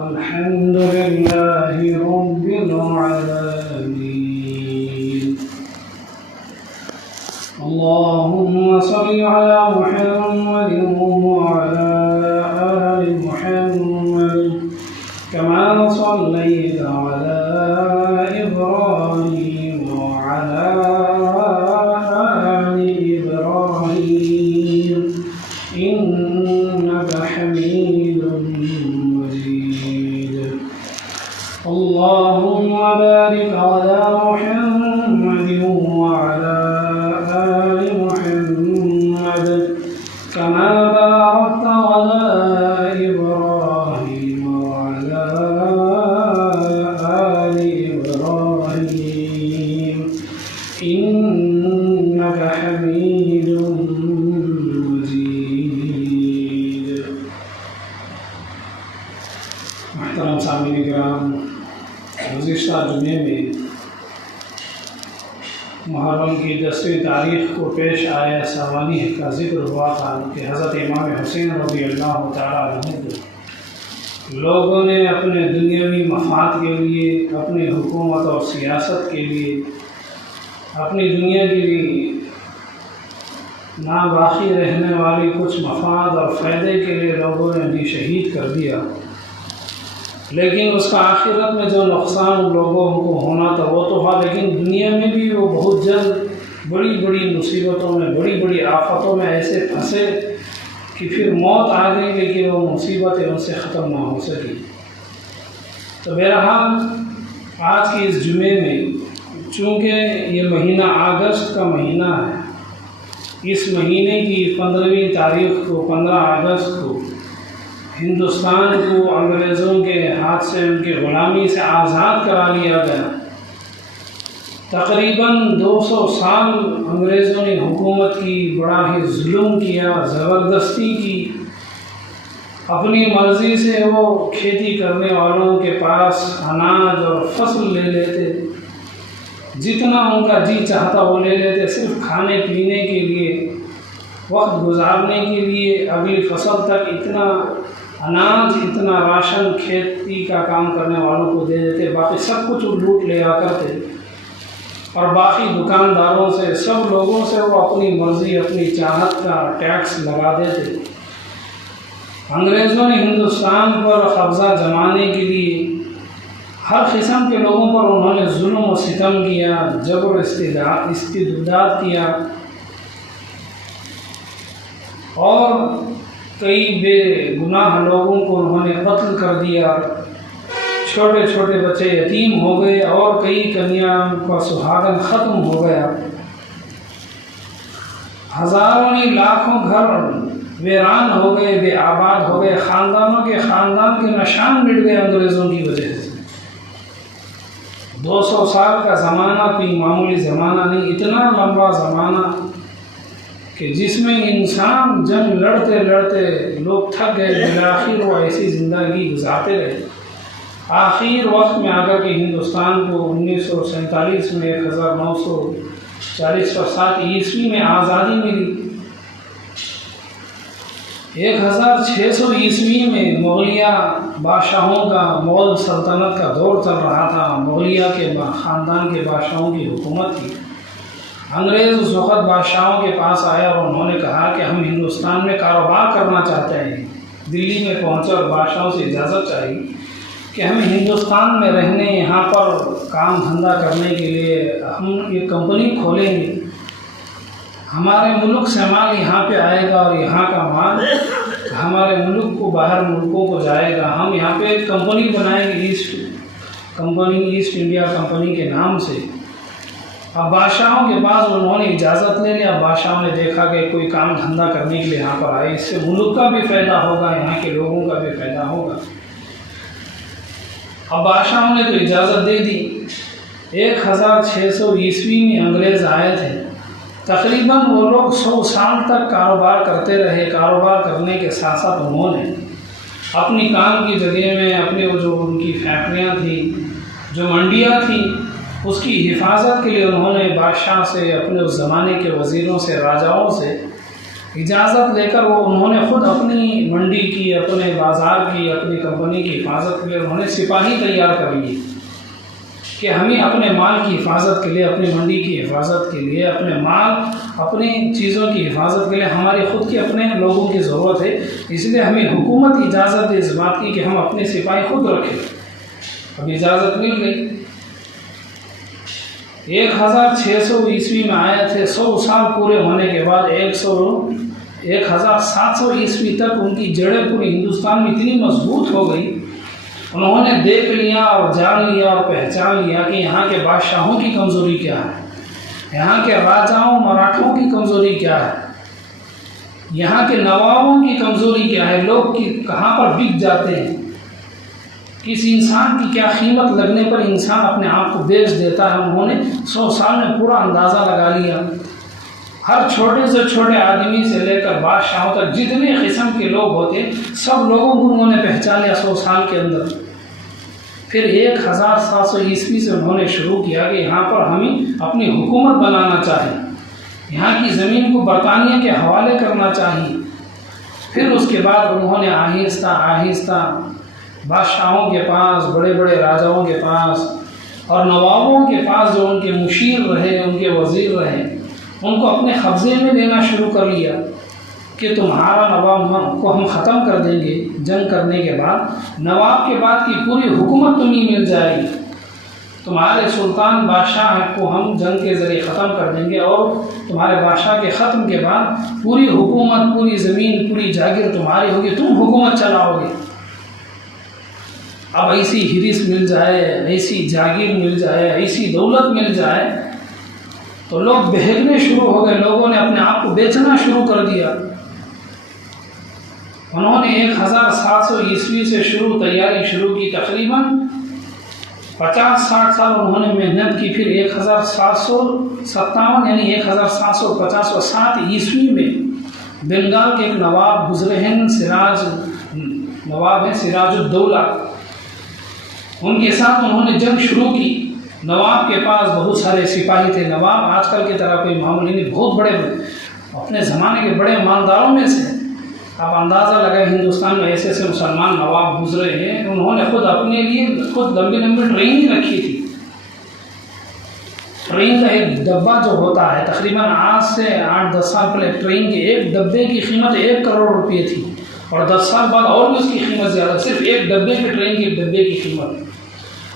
الحمد لله رب العالمين. اللهم صل على محمد وعلى آل محمد كما صليت على إبراهيم وعلى آل إبراهيم إنك حميد مجيد. اللهم بارك على محمد وعلى آل محمد كما باركت على إبراهيم وعلى آل إبراهيم إنك حميد مجيد. محترم سامعین کرام، گزشتہ جمعے میں محرم کی 10ویں تاریخ کو پیش آئے سوانح کا ذکر ہوا تھا کہ حضرت امام حسین رضی اللہ تعالیٰ عنہ لوگوں نے اپنے دنیاوی مفاد کے لیے، اپنے حکومت اور سیاست کے لیے، اپنی دنیا کی نا باقی رہنے والی کچھ مفاد اور فائدے کے لیے لوگوں نے انہیں شہید کر دیا، لیکن اس کا آخرت میں جو نقصان لوگوں کو ہونا تھا وہ تو ہوا، لیکن دنیا میں بھی وہ بہت جلد بڑی بڑی مصیبتوں میں، بڑی بڑی آفتوں میں ایسے پھنسے کہ پھر موت آ گئی، لیکن وہ مصیبتیں ان سے ختم نہ ہو سکی. تو بہرحال آج کے اس جمعے میں چونکہ یہ مہینہ اگست کا مہینہ ہے، اس مہینے کی 15ویں تاریخ کو، 15 اگست کو ہندوستان کو انگریزوں کے ہاتھ سے، ان کی غلامی سے آزاد کرا لیا گیا. تقریباً 200 سال انگریزوں نے حکومت کی، بڑا ہی ظلم کیا، زبردستی کی. اپنی مرضی سے وہ کھیتی کرنے والوں کے پاس اناج اور فصل لے لیتے، جتنا ان کا جی چاہتا وہ لے لیتے، صرف کھانے پینے کے لیے، وقت گزارنے کے لیے، اگلی فصل تک اتنا اناج، اتنا راشن کھیتی کا کام کرنے والوں کو دے دیتے، باقی سب کچھ وہ لوٹ لیا کرتے، اور باقی دکانداروں سے، سب لوگوں سے وہ اپنی مرضی، اپنی چاہت کا ٹیکس لگا دیتے. انگریزوں نے ہندوستان پر قبضہ جمانے کے لیے ہر قسم کے لوگوں پر انہوں نے ظلم و ستم کیا، جبر استبداد کیا، اور کئی بے گناہ لوگوں کو انہوں نے قتل کر دیا. چھوٹے چھوٹے بچے یتیم ہو گئے، اور کئی کنیاں کا سہاگن ختم ہو گیا. ہزاروں نہیں لاکھوں گھر ویران ہو گئے، بے آباد ہو گئے، خاندانوں کے خاندان کے نشان مٹ گئے انگریزوں کی وجہ سے. 200 سال کا زمانہ کوئی معمولی زمانہ نہیں، اتنا لمبا زمانہ کہ جس میں انسان جنگ لڑتے لڑتے لوگ تھک گئے، بالآخر وہ ایسی زندگی گزارتے رہے. آخر وقت میں آ کر کے ہندوستان کو 1947 میں 1947 عیسوی میں آزادی ملی. 1600 عیسوی میں مغلیہ بادشاہوں کا، مغل سلطنت کا دور چل رہا تھا، مغلیہ کے خاندان کے بادشاہوں کی حکومت تھی. انگریز اس وقت بادشاہوں کے پاس آیا اور انہوں نے کہا کہ ہم ہندوستان میں کاروبار کرنا چاہتے ہیں. دلی میں پہنچے اور بادشاہوں سے اجازت چاہی کہ ہم ہندوستان میں رہنے، یہاں پر کام دھندا کرنے کے لیے ہم ایک کمپنی کھولیں گے. ہمارے ملک سے مال یہاں پہ آئے گا، اور یہاں کا مال ہمارے ملک کو، باہر ملکوں کو جائے گا. ہم یہاں پہ ایک کمپنی بنائیں گے، ایسٹ انڈیا کمپنی کے نام سے. اب بادشاہوں کے پاس انہوں نے اجازت لے لیا. بادشاہوں نے دیکھا کہ کوئی کام دھندا کرنے کے لیے یہاں پر آئے، اس سے ملک کا بھی فائدہ ہوگا، یہاں کے لوگوں کا بھی فائدہ ہوگا. اب بادشاہوں نے تو اجازت دے دی. 1600 عیسوی میں انگریز آئے تھے. تقریباً وہ لوگ 100 سال تک کاروبار کرتے رہے. کاروبار کرنے کے ساتھ ساتھ انہوں نے اپنی کام کی جگہ میں، اپنے جو ان کی فیکٹریاں تھیں، جو منڈیاں تھیں، اس کی حفاظت کے لیے انہوں نے بادشاہ سے، اپنے اس زمانے کے وزیروں سے، راجاؤں سے اجازت لے کر وہ انہوں نے خود اپنی منڈی کی، اپنے بازار کی، اپنی کمپنی کی حفاظت کے لیے انہوں نے سپاہی تیار کر لیے کہ ہمیں اپنے مال کی حفاظت کے لیے، اپنی منڈی کی حفاظت کے لیے، اپنے مال، اپنی چیزوں کی حفاظت کے لیے ہماری خود کی اپنے لوگوں کی ضرورت ہے، اس لیے ہمیں حکومت اجازت دے اس بات کی کہ ہم اپنے سپاہی خود رکھیں۔ اب اجازت مل گئی۔ 1600 عیسوی میں آئے تھے، 100 سال پورے ہونے کے بعد 1700 عیسوی تک ان کی جڑیں پوری ہندوستان میں اتنی مضبوط ہو گئی، انہوں نے دیکھ لیا اور جان لیا اور پہچان لیا کہ یہاں کے بادشاہوں کی کمزوری کیا ہے، یہاں کے راجاؤں مراٹھوں کی کمزوری کیا ہے، یہاں کے نوابوں کی کمزوری کیا ہے، لوگ کہاں پر بک جاتے ہیں، کسی انسان کی کیا قیمت لگنے پر انسان اپنے آپ کو بیچ دیتا ہے۔ انہوں نے 100 سال میں پورا اندازہ لگا لیا، ہر چھوٹے سے چھوٹے آدمی سے لے کر بادشاہوں تک جتنے قسم کے لوگ ہوتے سب لوگوں کو انہوں نے پہچان لیا 100 سال کے اندر۔ پھر 1700 عیسوی سے انہوں نے شروع کیا کہ یہاں پر ہمیں اپنی حکومت بنانا چاہیے، یہاں کی زمین کو برطانیہ کے حوالے کرنا چاہیے۔ پھر اس کے بعد انہوں نے آہستہ آہستہ بادشاہوں کے پاس، بڑے بڑے راجاؤں کے پاس اور نوابوں کے پاس جو ان کے مشیر رہے، ان کے وزیر رہے، ان کو اپنے قبضے میں لینا شروع کر لیا کہ تمہارا نواب کو ہم ختم کر دیں گے، جنگ کرنے کے بعد نواب کے بعد کی پوری حکومت تمہیں مل جائے گی، تمہارے سلطان بادشاہ کو ہم جنگ کے ذریعے ختم کر دیں گے، اور تمہارے بادشاہ کے ختم کے بعد پوری حکومت، پوری زمین، پوری جاگیر تمہاری ہوگی، تم حکومت چلاؤ گے۔ اب ایسی ہرس مل جائے، ایسی جاگیر مل جائے، ایسی دولت مل جائے تو لوگ بہکنے شروع ہو گئے، لوگوں نے اپنے آپ کو بیچنا شروع کر دیا۔ انہوں نے 1700 عیسوی سے تیاری شروع کی، تقریباً 50-60 سال انہوں نے محنت کی۔ پھر 1757 یعنی 1757 عیسوی میں بنگال کے ایک نواب گزرے ہیں، نواب ہیں سراج الدولہ، ان کے ساتھ انہوں نے جنگ شروع کی۔ نواب کے پاس بہت سارے سپاہی تھے، نواب آج کل کی طرح کوئی معمولی نہیں، بہت بڑے اپنے زمانے کے بڑے مالداروں میں سے۔ آپ اندازہ لگائیں ہندوستان میں ایسے ایسے مسلمان نواب گزرے ہیں، انہوں نے خود اپنے لیے لمبی لمبی ٹریننگ رکھی تھی۔ ٹرین کا ایک ڈبہ جو ہوتا ہے، تقریباً آج سے 8-10 سال پہلے ٹرین کے ایک ڈبے کی قیمت 1 کروڑ روپے تھی، اور 10 سال بعد اور بھی اس کی قیمت زیادہ، صرف ایک ڈبے کی ٹرین کے ڈبے کی قیمت۔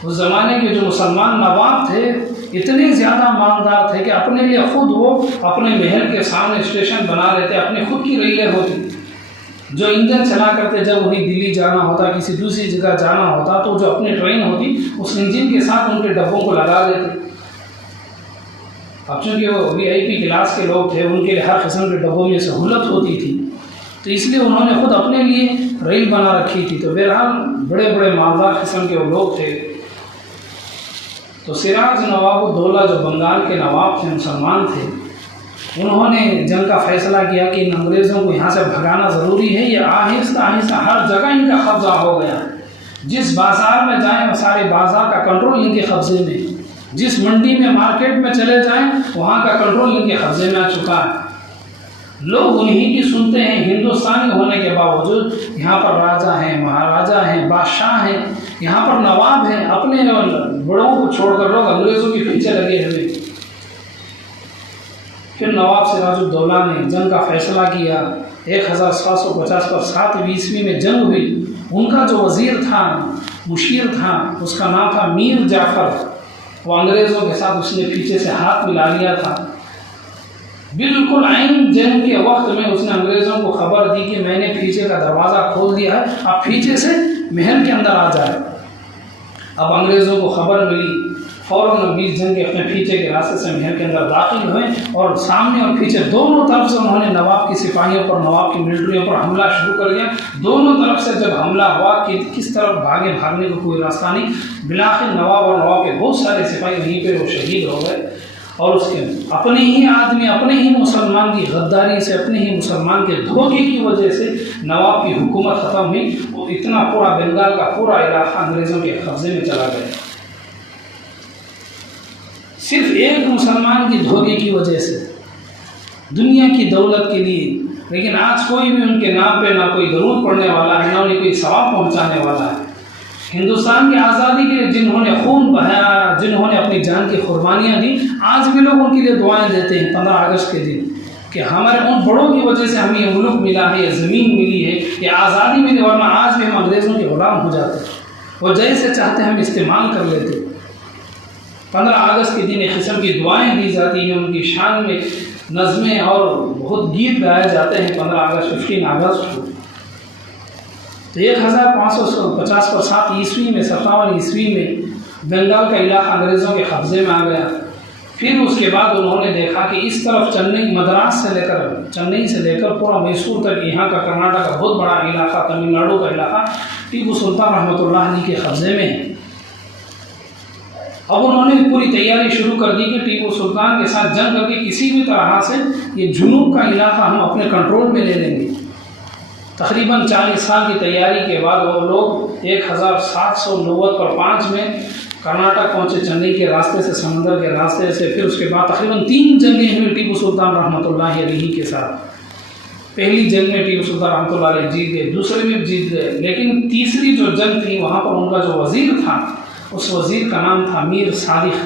اس زمانے کے جو مسلمان نواب تھے اتنے زیادہ مالدار تھے کہ اپنے لیے خود وہ اپنے محل کے سامنے اسٹیشن بنا لیتے، اپنی خود کی ریلیں ہوتی، جو انجن چلا کرتے جب انہیں دلی جانا ہوتا، کسی دوسری جگہ جانا ہوتا تو جو اپنی ٹرین ہوتی اس انجن کے ساتھ ان کے ڈبوں کو لگا دیتے۔ اب چونکہ وہ VIP کلاس کے لوگ تھے، ان کے لیے ہر قسم کے ڈبوں میں سہولت ہوتی تھی، تو اس لیے انہوں نے خود اپنے لیے ریل بنا رکھی تھی۔ تو بہرحال بڑے بڑے مالدار قسم کے وہ لوگ تھے۔ تو سراج نواب الدولہ جو بنگال کے نواب تھے، مسلمان تھے، انہوں نے جنگ کا فیصلہ کیا کہ ان انگریزوں کو یہاں سے بھگانا ضروری ہے، یہ آہستہ آہستہ ہر جگہ ان کا قبضہ ہو گیا، جس بازار میں جائیں وہ سارے بازار کا کنٹرول ان کے قبضے میں، جس منڈی میں مارکیٹ میں چلے جائیں وہاں کا کنٹرول ان کے قبضے میں آ چکا ہے۔ لوگ انہی کی سنتے ہیں، ہندوستانی ہونے کے باوجود یہاں پر راجا ہیں، مہاراجا ہیں، بادشاہ ہیں، یہاں پر نواب ہیں، اپنے بڑوں کو چھوڑ کر لوگ انگریزوں کے پیچھے لگے ہوئے۔ پھر نواب سراج الدولہ نے جنگ کا فیصلہ کیا۔ 1750 پر 7 عیسوی میں جنگ ہوئی۔ ان کا جو وزیر تھا، مشیر تھا، اس کا نام تھا میر جعفر، وہ انگریزوں کے ساتھ اس نے پیچھے سے ہاتھ ملا لیا تھا۔ بالکل عین جنگ کے وقت میں اس نے انگریزوں کو خبر دی کہ میں نے پیچھے کا دروازہ کھول دیا ہے، آپ پیچھے سے محل کے اندر آ جائے۔ اب انگریزوں کو خبر ملی، فوراً بیچ جنگ کے اپنے پیچھے کے راستے سے محل کے اندر داخل ہوئے، اور سامنے اور پیچھے دونوں طرف سے انہوں نے نواب کی سپاہیوں پر، نواب کی ملٹریوں پر حملہ شروع کر دیا۔ دونوں طرف سے جب حملہ ہوا کہ کس طرف بھاگنے کا کوئی راستہ نہیں، بالآخر نواب اور نواب کے بہت سارے سپاہی وہیں پہ وہ شہید ہو گئے، اور اس کے اپنے ہی آدمی، اپنے ہی مسلمان کی غداری سے، اپنے ہی مسلمان کے دھوکے کی وجہ سے نواب کی حکومت ختم ہوئی، اور اتنا پورا بنگال کا پورا علاقہ انگریزوں کے قبضے میں چلا گیا، صرف ایک مسلمان کی دھوکے کی وجہ سے۔ دنیا کی دولت کے لیے لیکن آج کوئی بھی ان کے نام پہ نہ کوئی درود پڑھنے والا ہے، نہ انہیں کوئی ثواب پہنچانے والا ہے۔ ہندوستان کی آزادی کے لیے جنہوں نے خون بہایا، جنہوں نے اپنی جان کی قربانیاں دی، آج بھی لوگ ان کے لیے دعائیں دیتے ہیں 15 اگست کے دن کہ ہمارے ان بڑوں کی وجہ سے ہمیں یہ ملک ملا ہے، یہ زمین ملی ہے، یہ آزادی ملی، ورنہ آج بھی ہم انگریزوں کے غلام ہو جاتے، وہ جیسے چاہتے ہم استعمال کر لیتے۔ 15 اگست کے دن ایک قسم کی دعائیں دی جاتی ہیں، ان کی شان میں نظمیں اور بہت گیت گائے جاتے ہیں 15 اگست 15 اگست کو۔ تو 1550 عیسوی میں 57 عیسوی میں بنگال کا علاقہ انگریزوں کے قبضے میں آ گیا۔ پھر اس کے بعد انہوں نے دیکھا کہ اس طرف مدراس چنئی سے لے کر پورا میسور تک، یہاں کا کرناٹک کا بہت بڑا علاقہ، تمل ناڈو کا علاقہ ٹیپو سلطان رحمۃ اللہ علیہ کے قبضے میں ہے۔ اب انہوں نے پوری تیاری شروع کر دی کہ ٹیپو سلطان کے ساتھ جنگ کر کے کسی بھی طرح سے یہ جنوب کا علاقہ ہم اپنے کنٹرول میں لے لیں گے۔ تقریباً 40 سال کی تیاری کے بعد وہ لوگ 1795 میں کرناٹک پہنچے، چنئی کے راستے سے، سمندر کے راستے سے۔ پھر اس کے بعد تقریباً 3 جنگیں ہوئی ٹیپو سلطان رحمۃ اللہ علیہ کے ساتھ۔ پہلی جنگ میں ٹیپو سلطان رحمۃ اللہ علیہ جیت گئے، دوسرے میں جیت گئے، لیکن تیسری جو جنگ تھی وہاں پر ان کا جو وزیر تھا، اس وزیر کا نام تھا میر صادق۔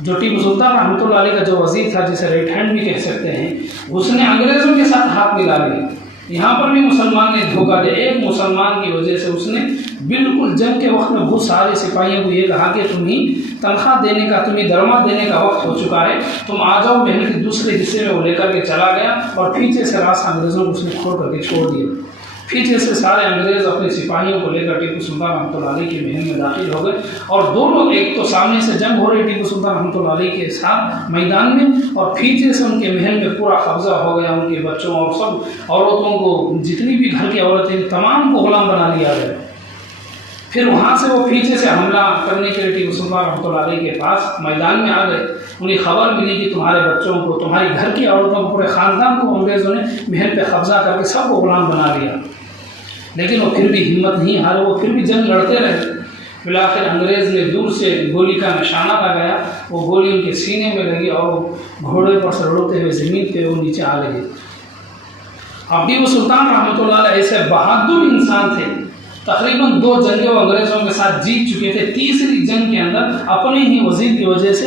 جو ٹیپو سلطان رحمۃ اللہ علیہ کا جو وزیر تھا، جسے رائٹ ہینڈ بھی کہہ سکتے ہیں، اس نے انگریزوں کے ساتھ ہاتھ ملا لیا۔ یہاں پر بھی مسلمان نے دھوکہ دیا، ایک مسلمان کی وجہ سے اس نے بالکل جنگ کے وقت میں بہت سارے سپاہیوں کو یہ کہا کہ تمہیں تنخواہ دینے کا، تمہیں درما دینے کا وقت ہو چکا ہے، تم آ جاؤ۔ محل کے دوسرے حصے میں وہ لے کر کے چلا گیا اور پیچھے سے راستہ انگریزوں کو اس نے کھول کر کے چھوڑ دیا۔ پیچھے سے سارے انگریز اپنے سپاہیوں کو لے کر ٹیپو سلطان رحمۃ اللہ علیہ کے محل میں داخل ہو گئے، اور دو لوگ، ایک تو سامنے سے جنگ ہو رہی ٹیپو سلطان رحمۃ اللہ علیہ کے ساتھ میدان میں، اور پیچھے سے ان کے محل میں پورا قبضہ ہو گیا، ان کے بچوں اور سب عورتوں کو، جتنی بھی گھر کی عورتیں تمام کو غلام بنا لیا گیا۔ پھر وہاں سے وہ پیچھے سے حملہ کرنے کے لیے ٹیپو سلطان رحمۃ اللہ علیہ کے پاس میدان میں آ گئے۔ انہیں خبر ملی کہ تمہارے بچوں کو، تمہاری گھر کی عورتوں کو، پورے خاندان کو انگریزوں نے محل پہ قبضہ کر کے سب کو غلام بنا لیا۔ لیکن وہ پھر بھی ہمت نہیں ہارے، وہ پھر بھی جنگ لڑتے رہے۔ بالآخر انگریز نے دور سے گولی کا نشانہ لگایا، وہ گولی ان کے سینے میں لگی اور گھوڑے پر سے لڑتے ہوئے زمین پہ وہ نیچے آ گئے۔ اب ٹیپو سلطان رحمۃ اللہ علیہ ایسے بہادر انسان تھے، تقریباً 2 جنگیں وہ انگریزوں کے ساتھ جیت چکے تھے۔ تیسری جنگ کے اندر اپنے ہی وزیر کی وجہ سے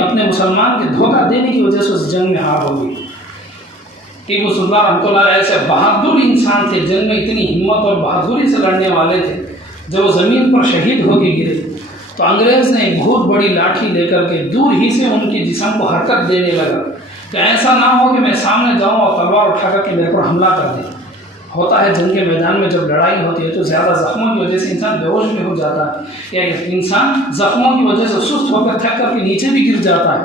اپنے مسلمان کے دھوکہ دینے کی وجہ سے اس جنگ میں ہار ہو گئی۔ ٹیپو سلطان رحمۃ اللہ علیہ ایسے بہادر انسان تھے، جنگ میں اتنی ہمت اور بہادری سے لڑنے والے تھے، جب وہ زمین پر شہید ہو کے گرے تو انگریز نے ایک بہت بڑی لاٹھی لے کر کے دور ہی سے ان کے جسم کو حرکت دینے لگا کہ ایسا نہ ہو کہ میں سامنے جاؤں اور تلوار اٹھا کر کے میرے پر حملہ کر دیں۔ ہوتا ہے جنگ کے میدان میں جب لڑائی ہوتی ہے تو زیادہ زخموں کی وجہ سے انسان بے ہوش بھی ہو جاتا ہے، یا انسان زخموں کی وجہ سے سست ہو کر تھک کر کے نیچے بھی گر جاتا ہے۔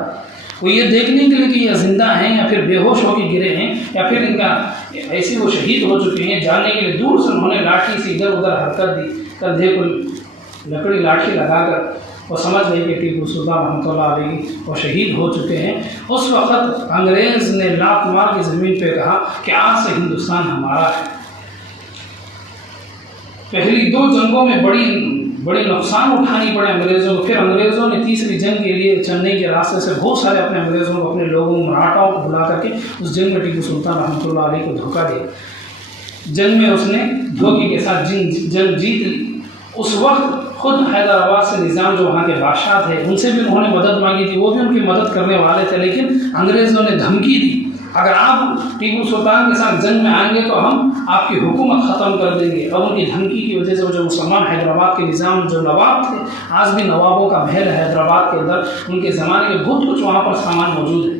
وہ یہ دیکھنے کے لیے کہ یہ زندہ ہیں یا پھر بے ہوش ہو کے گرے ہیں یا پھر ان کا ایسے وہ شہید ہو چکے ہیں، جاننے کے لیے دور سے انہوں نے لاٹھی سے ادھر ادھر حرکت دی، کندھے کو لکڑی لاٹھی لگا کر وہ سمجھ گئے کہ ٹیپو سلطان رحمۃ اللہ علیہ وہ شہید ہو چکے ہیں۔ اس وقت انگریز نے لات مار کے زمین پہ کہا کہ آج سے ہندوستان ہمارا ہے۔ پہلی 2 جنگوں میں بڑی نقصان اٹھانی پڑے انگریزوں کو۔ پھر انگریزوں نے تیسری جنگ کے لیے چنئی کے راستے سے بہت سارے اپنے انگریزوں کو، اپنے لوگوں مراٹھاؤں کو بلا کر کے اس جنگ میں ٹیپو سلطان رحمۃ اللہ علیہ کو دھوکہ دیا۔ جنگ میں اس نے دھوکے کے ساتھ جنگ جیت لی۔ اس وقت خود حیدرآباد سے نظام جو وہاں کے بادشاہ تھے، ان سے بھی انہوں نے مدد مانگی تھی، وہ بھی ان کی مدد کرنے والے تھے، لیکن انگریزوں نے دھمکی دی اگر آپ ٹیپو سلطان کے ساتھ جنگ میں آئیں گے تو ہم آپ کی حکومت ختم کر دیں گے۔ اور ان کی دھمکی کی وجہ سے وہ جو مسلمان حیدرآباد کے نظام جو نواب تھے، آج بھی نوابوں کا محل ہے حیدرآباد کے اندر، ان کے زمانے کے بہت کچھ وہاں پر سامان موجود ہے۔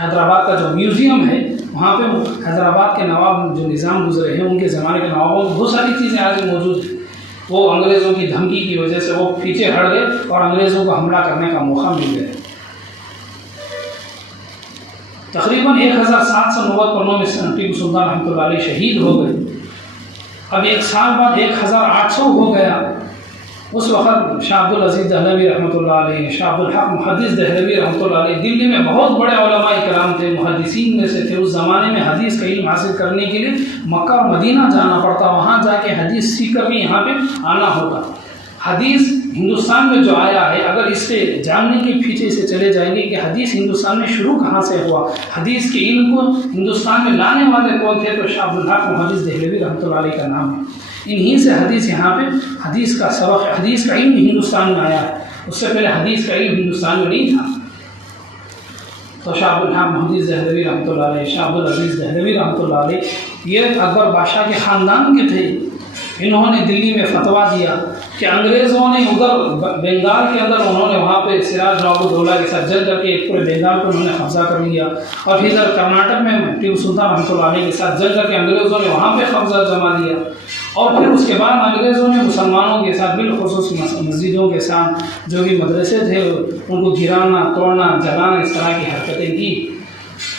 حیدرآباد کا جو میوزیم ہے وہاں پہ حیدرآباد کے نواب جو نظام گزرے ہیں، ان کے زمانے کے نوابوں کی بہت ساری چیزیں آج بھی موجود ہیں۔ وہ انگریزوں کی دھمکی کی وجہ سے وہ پیچھے ہٹ گئے اور انگریزوں کو حملہ کرنے کا موقع مل گیا۔ تقریباً 1790 میں ٹیپو سلطان رحمۃ اللہ علیہ شہید ہو گئے۔ اب 1 سال بعد 1800 ہو گیا۔ اس وقت شاہ عبد العزیز دہلوی رحمۃ اللہ علیہ، شاہ عبدالحق محدث دہلوی رحمۃ اللہ علیہ دلی میں بہت بڑے علماء کرام تھے، محدثین میں سے تھے۔ اس زمانے میں حدیث کا علم حاصل کرنے کے لیے مکہ اور مدینہ جانا پڑتا، وہاں جا کے حدیث سیکھ کر کے یہاں پہ آنا ہوتا۔ حدیث ہندوستان میں جو آیا ہے، اگر اس سے جاننے کے پیچھے سے چلے جائیں گے کہ حدیث ہندوستان میں شروع کہاں سے ہوا، حدیث کے علم کو ہندوستان میں لانے والے کون تھے، تو شاہ عبدالحق محدث دہلوی رحمۃ اللہ علیہ کا نام ہے۔ انہی سے حدیث یہاں پہ حدیث کا سبق، حدیث کا علم ہندوستان میں آیا ہے، اس سے پہلے حدیث کا علم ہندوستان میں نہیں تھا۔ تو شاہ عبدالحق محدث دہلوی رحمۃ اللہ علیہ، شاہ عبدالعزیز دہلوی رحمۃ اللہ علیہ، یہ اکبر بادشاہ کے خاندان کے تھے۔ انہوں نے دلی میں فتویٰ دیا کہ انگریزوں نے ادھر بنگال کے اندر، انہوں نے وہاں پہ سراج بابو دولہ کے ساتھ جنگ کر کے پورے بنگال کو انہوں نے قبضہ کر لیا، اور پھر ادھر کرناٹک میں ٹیپو سلطان رحمۃ اللہ علیہ کے ساتھ جنگ کر کے انگریزوں نے وہاں پہ قبضہ جما لیا، اور پھر اس کے بعد انگریزوں نے مسلمانوں کے ساتھ بالخصوص مسجدوں کے ساتھ جو بھی مدرسے تھے ان کو گرانا، توڑنا، جلانا، اس طرح کی حرکتیں کی۔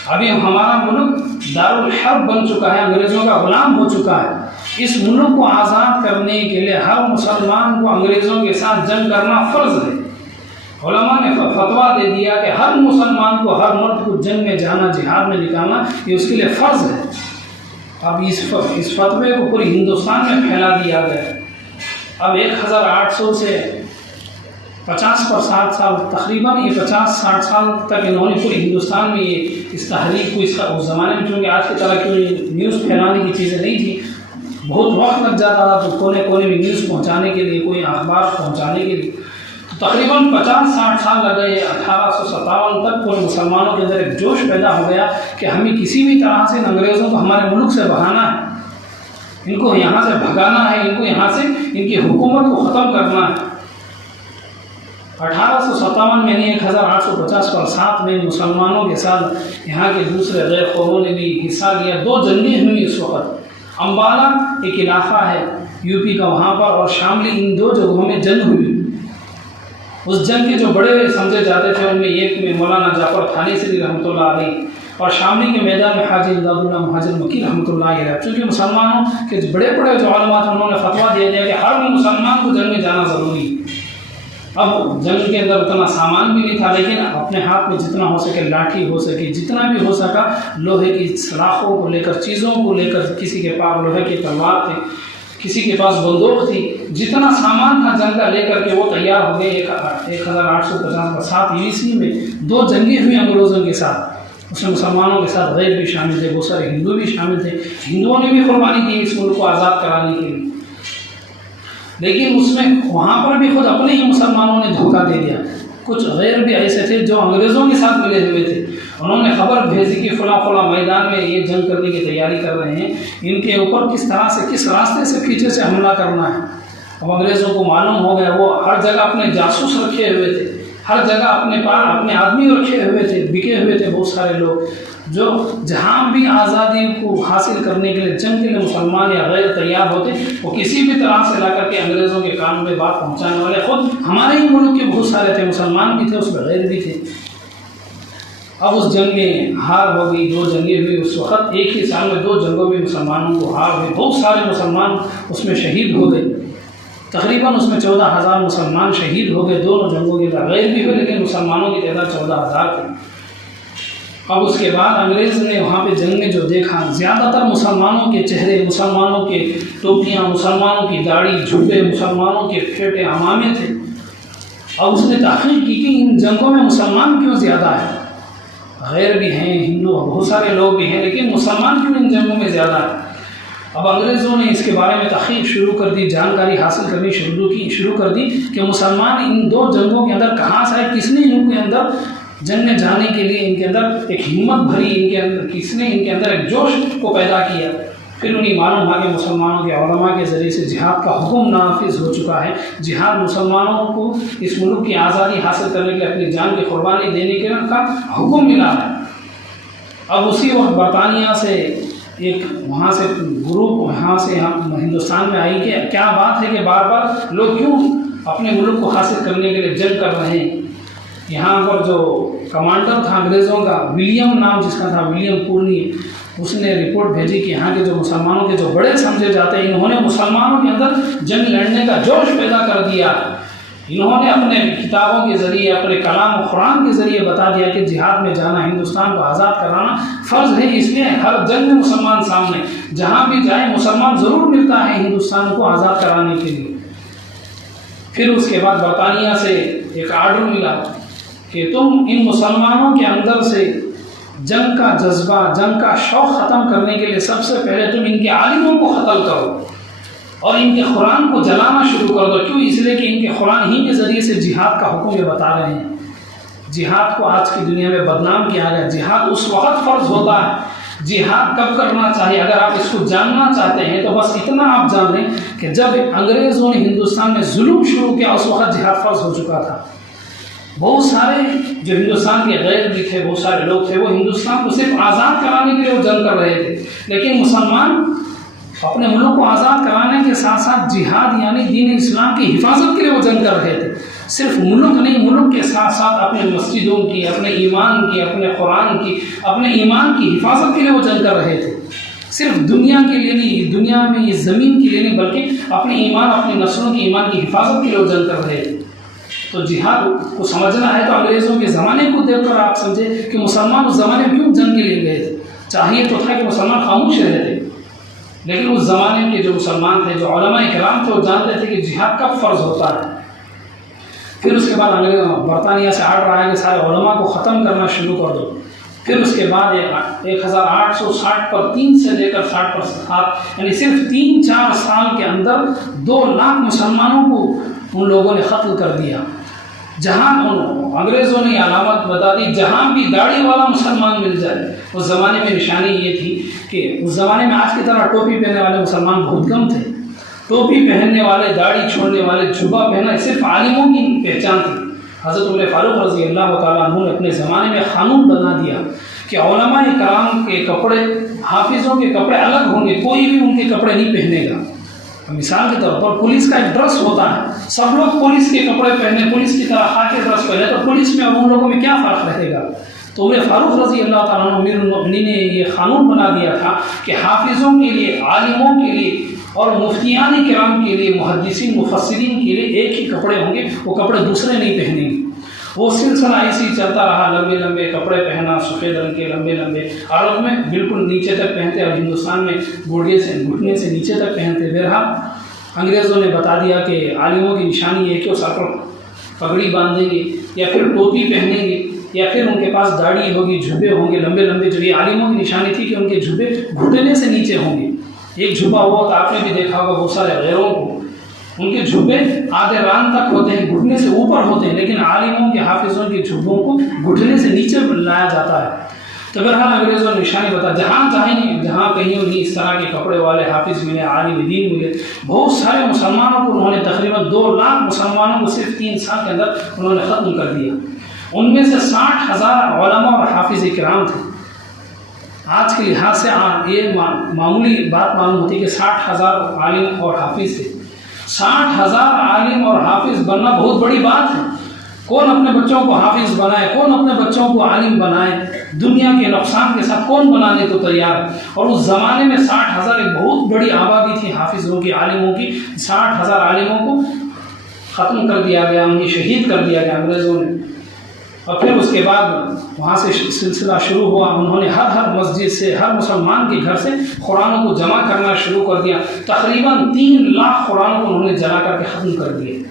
ابھی ہمارا ملک دارالحرب بن چکا ہے، انگریزوں کا غلام ہو چکا ہے۔ اس ملک کو آزاد کرنے کے لیے ہر مسلمان کو انگریزوں کے ساتھ جنگ کرنا فرض ہے۔ علماء نے فتویٰ دے دیا کہ ہر مسلمان کو، ہر مرد کو جنگ میں جانا، جہاد میں نکالنا، یہ اس کے لیے فرض ہے۔ اب اس فتوے کو پورے ہندوستان میں پھیلا دیا گیا۔ اب 1800 سے 50 پر 60 سال، تقریباً یہ 50-60 سال تک انہوں نے پورے ہندوستان میں اس تحریک کو، اس زمانے میں چونکہ آج کی طرح کوئی نیوز پھیلانے کی چیزیں نہیں تھی، بہت وقت لگ جاتا تھا تو کونے کونے میں نیوز پہنچانے کے لیے، کوئی اخبار پہنچانے کے لیے، تو تقریباً 50-60 سال لگ گئے۔ 1857 تک پورے مسلمانوں کے اندر ایک جوش پیدا ہو گیا کہ ہمیں کسی بھی طرح سے انگریزوں کو ہمارے ملک سے بھگانا ہے، ان کو یہاں سے بھگانا ہے، ان کو یہاں سے، ان کی حکومت کو ختم کرنا ہے۔ 1857 میں نہیں، 1850 میں مسلمانوں کے ساتھ یہاں کے دوسرے غیر قوموں نے بھی حصہ لیا۔ 2 جنگیں ہوئی اس وقت۔ امبالہ ایک علاقہ ہے یو پی کا، وہاں پر، اور شاملی، ان 2 جگہوں میں جنگ ہوئی۔ اس جنگ کے جو بڑے سمجھے جاتے تھے ان میں ایک میں مولانا جعفر تھانیسری رحمۃ اللہ علیہ، اور شاملی کے میدان میں حاجی امداد اللہ مہاجر مکی رحمۃ اللہ علیہ۔ چونکہ مسلمانوں کے بڑے بڑے جو علماء تھے انہوں نے فتویٰ دے دیا کہ ہر مسلمان کو جنگ میں جانا ضروری ہے۔ اب جنگ کے اندر اتنا سامان بھی نہیں تھا، لیکن اپنے ہاتھ میں جتنا ہو سکے، لاٹھی ہو سکے، جتنا بھی ہو سکا، لوہے کی سلاخوں کو لے کر، چیزوں کو لے کر، کسی کے پاس لوہے کی تلوار تھی، کسی کے پاس بندوق تھی، جتنا سامان تھا جنگ کا لے کر کے وہ تیار ہو گئے۔ 1850 میں 2 جنگیں ہوئی انگریزوں کے ساتھ، اس میں مسلمانوں کے ساتھ غیر بھی شامل تھے، بہت سارے ہندو بھی شامل تھے، ہندوؤں نے بھی قربانی دی اس ملک کو آزاد کرانے کے لیے۔ لیکن اس میں وہاں پر بھی خود اپنے ہی مسلمانوں نے دھوکہ دے دیا۔ کچھ غیر بھی ایسے تھے جو انگریزوں کے ساتھ ملے ہوئے تھے، انہوں نے خبر بھیجی کہ فلاں فلاں میدان میں یہ جنگ کرنے کی تیاری کر رہے ہیں، ان کے اوپر کس طرح سے، کس راستے سے پیچھے سے حملہ کرنا ہے۔ اب انگریزوں کو معلوم ہو گیا، وہ ہر جگہ اپنے جاسوس رکھے ہوئے تھے، ہر جگہ اپنے پاس اپنے آدمی رکھے ہوئے تھے، بکے ہوئے تھے بہت سارے لوگ، جو جہاں بھی آزادی کو حاصل کرنے کے لیے جنگ کے لیے مسلمان یا غیر تیار ہوتے، وہ کسی بھی طرح سے لا کر کے انگریزوں کے کان میں بات پہنچانے والے خود ہمارے ہی ملک کے بہت سارے تھے، مسلمان بھی تھے، اس میں غیر بھی تھے۔ اب اس جنگ میں ہار ہو گئی، 2 جنگیں ہوئی اس وقت، ایک ہی سال میں 2 جنگوں میں مسلمانوں کو ہار ہوئی، بہت سارے مسلمان اس میں شہید ہو گئے، تقریباً اس میں 14,000 مسلمان شہید ہو گئے دونوں جنگوں کے بعد، غیر بھی ہوئے لیکن مسلمانوں کی تعداد 14,000 تھی۔ اب اس کے بعد انگریز نے وہاں پہ جنگ میں جو دیکھا، زیادہ تر مسلمانوں کے چہرے، مسلمانوں کے ٹوپیاں، مسلمانوں کی داڑھی، جھبے، مسلمانوں کے پھیٹے عمامے تھے۔ اب اس نے تحقیق کی کہ ان جنگوں میں مسلمان کیوں زیادہ ہیں، غیر بھی ہیں، ہندو بہت سارے لوگ بھی ہیں، لیکن مسلمان کیوں ان جنگوں میں زیادہ ہیں۔ اب انگریزوں نے اس کے بارے میں تحقیق شروع کر دی، جانکاری حاصل کرنی شروع کر دی کہ مسلمان ان 2 جنگوں کے اندر کہاں سے آئے، کس نے ان کے اندر جنگ میں جانے کے لیے ان کے اندر ایک ہمت بھری، ان کے اندر کس نے ان کے اندر ایک جوش کو پیدا کیا۔ پھر انہیں معلوم ہوا کہ مسلمانوں کے علماء کے ذریعے سے جہاد کا حکم نافذ ہو چکا ہے، جہاد مسلمانوں کو اس ملک کی آزادی حاصل کرنے کے لیے اپنی جان کی قربانی دینے کے کا حکم ملا ہے۔ اب اسی وقت برطانیہ سے ایک وہاں سے گروپ وہاں سے ہندوستان میں آئی کہ کیا بات ہے کہ بار بار لوگ کیوں اپنے ملک کو حاصل کرنے کے لیے جنگ کر رہے ہیں۔ یہاں پر جو کمانڈر تھا انگریزوں کا، ولیم نام جس کا تھا، ولیم پورنی، اس نے رپورٹ بھیجی کہ یہاں کے جو مسلمانوں کے جو بڑے سمجھے جاتے ہیں، انہوں نے مسلمانوں کے اندر جنگ لڑنے کا جوش پیدا کر دیا۔ انہوں نے اپنے کتابوں کے ذریعے، اپنے کلام و قرآن کے ذریعے بتا دیا کہ جہاد میں جانا، ہندوستان کو آزاد کرانا فرض ہے، اس لیے ہر جنگ میں مسلمان سامنے، جہاں بھی جائے مسلمان ضرور ملتا ہے ہندوستان کو آزاد کرانے کے لیے۔ پھر اس کے بعد برطانیہ سے ایک آرڈر ملا کہ تم ان مسلمانوں کے اندر سے جنگ کا جذبہ، جنگ کا شوق ختم کرنے کے لیے سب سے پہلے تم ان کے عالموں کو قتل کرو اور ان کے قرآن کو جلانا شروع کر دو۔ کیوں؟ اس لیے کہ ان کے قرآن ہی کے ذریعے سے جہاد کا حکم یہ بتا رہے ہیں۔ جہاد کو آج کی دنیا میں بدنام کیا گیا۔ جہاد اس وقت فرض ہوتا ہے، جہاد کب کرنا چاہیے، اگر آپ اس کو جاننا چاہتے ہیں تو بس اتنا آپ جان لیں کہ جب انگریزوں نے ہندوستان میں ظلم شروع کیا اس وقت جہاد فرض ہو چکا تھا۔ بہت سارے جو ہندوستان کے غیر بھی تھے، بہت سارے لوگ تھے، وہ ہندوستان کو صرف آزاد کرانے کے لیے وہ جنگ کر رہے تھے، لیکن مسلمان اپنے ملک کو آزاد کرانے کے ساتھ ساتھ جہاد یعنی دین اسلام کی حفاظت کے لیے وہ جنگ کر رہے تھے۔ صرف ملک نہیں، ملک کے ساتھ ساتھ اپنے مسجدوں کی، اپنے ایمان کی، اپنے قرآن کی، اپنے ایمان کی حفاظت کے لیے وہ جنگ کر رہے تھے۔ صرف دنیا کے لیے نہیں، دنیا میں یہ زمین کے لیے نہیں، بلکہ اپنے ایمان، اپنی نسلوں کی ایمان کی حفاظت کے لیے وہ جنگ کر رہے تھے۔ تو جہاد کو سمجھنا ہے تو انگریزوں کے زمانے کو دیکھ کر آپ سمجھے کہ مسلمان اس زمانے میں کیوں جنگ کے لیے گئے تھے۔ چاہیے تو تھا کہ مسلمان خاموش رہتے، لیکن اس زمانے کے جو مسلمان تھے، جو علماء کرام تھے، وہ جانتے تھے کہ جہاد کب فرض ہوتا ہے۔ پھر اس کے بعد برطانیہ سے آرڈر آیا کہ سارے علماء کو ختم کرنا شروع کر دو۔ پھر اس کے بعد 1860 پر 3 سے لے کر 60 پر 7 یعنی صرف 3-4 سال کے اندر 2 لاکھ مسلمانوں کو ان لوگوں نے قتل کر دیا۔ جہاں انگریزوں نے علامت بتا دی، جہاں بھی داڑھی والا مسلمان مل جائے۔ اس زمانے میں نشانی یہ تھی کہ اس زمانے میں آج کی طرح ٹوپی پہننے والے مسلمان بہت کم تھے۔ ٹوپی پہننے والے، داڑھی چھوڑنے والے، جبہ پہنا صرف عالموں کی پہچان تھی۔ حضرت عمر فاروق رضی اللہ تعالیٰ عنہ نے اپنے زمانے میں قانون بنا دیا کہ علماء کرام کے کپڑے، حافظوں کے کپڑے الگ ہوں گے، کوئی بھی ان کے کپڑے نہیں پہنے گا۔ مثال کے طور پر پولیس کا ایک ڈریس ہوتا ہے، سب لوگ پولیس کے کپڑے پہنے، پولیس کی طرح خاکی ڈریس پہنے، تو پولیس میں اور ان لوگوں میں کیا فرق رہے گا؟ تو عمر فاروق رضی اللہ تعالیٰ عنہ امیر المؤمنین نے یہ قانون بنا دیا تھا کہ حافظوں کے لیے، عالموں کے لیے اور مفتیان کرام کے لیے، محدثین مفسرین کے لیے ایک ہی کپڑے ہوں گے، وہ کپڑے دوسرے نہیں پہنیں گے۔ وہ سلسلہ ایسی چلتا رہا، لمبے لمبے کپڑے پہنا، سفید رنگ کے لمبے لمبے، عرب میں بالکل نیچے تک پہنتے اور ہندوستان میں گھٹنے سے نیچے تک پہنتے۔ بہرحال انگریزوں نے بتا دیا کہ عالموں کی نشانی یہ ہے کہ وہ سر پر پگڑی باندھیں گے یا پھر ٹوپی پہنیں گے یا پھر ان کے پاس داڑھی ہوگی، جھبے ہوں گے لمبے لمبے۔ جو یہ عالموں کی نشانی تھی کہ ان کے جھبے گھٹنے سے نیچے ہوں گے۔ ایک جھبا ہوا تو آپ نے بھی دیکھا ہوگا بہت سارے غیروں کو، ان کے جھبے آدھے ران تک ہوتے ہیں، گھٹنے سے اوپر ہوتے ہیں، لیکن عالموں کے، حافظوں کے جھبوں کو گھٹنے سے نیچے لایا جاتا ہے۔ تو بہرحال انگریزوں نے نشانی بتا، جہاں چاہیں، جہاں کہیں انہیں اس طرح کے کپڑے والے حافظ ملے، عالم دین ملے۔ بہت سارے مسلمانوں کو انہوں نے، تقریباً 2 لاکھ مسلمانوں کو صرف 3 سال کے اندر انہوں نے ختم کر دیا۔ ان میں سے 60,000 علماء اور حافظ کرام تھے۔ آج کے لحاظ سے یہ معمولی بات معلوم ہوتی ہے کہ 60,000 عالم اور حافظ تھے۔ 60,000 عالم اور حافظ بننا بہت بڑی بات ہے۔ کون اپنے بچوں کو حافظ بنائے، کون اپنے بچوں کو عالم بنائے؟ دنیا کے نقصان کے ساتھ کون بنانے کو تیار ہے؟ اور اس زمانے میں 60,000 ایک بہت بڑی آبادی تھی حافظوں کی، عالموں کی۔ 60,000 عالموں کو ختم کر دیا گیا، انہیں شہید کر دیا گیا انگریزوں نے۔ اور پھر اس کے بعد وہاں سے سلسلہ شروع ہوا، انہوں نے ہر مسجد سے، ہر مسلمان کے گھر سے قرآنوں کو جمع کرنا شروع کر دیا۔ تقریباً 3 لاکھ قرآنوں کو انہوں نے جلا کر کے ختم کر دیے۔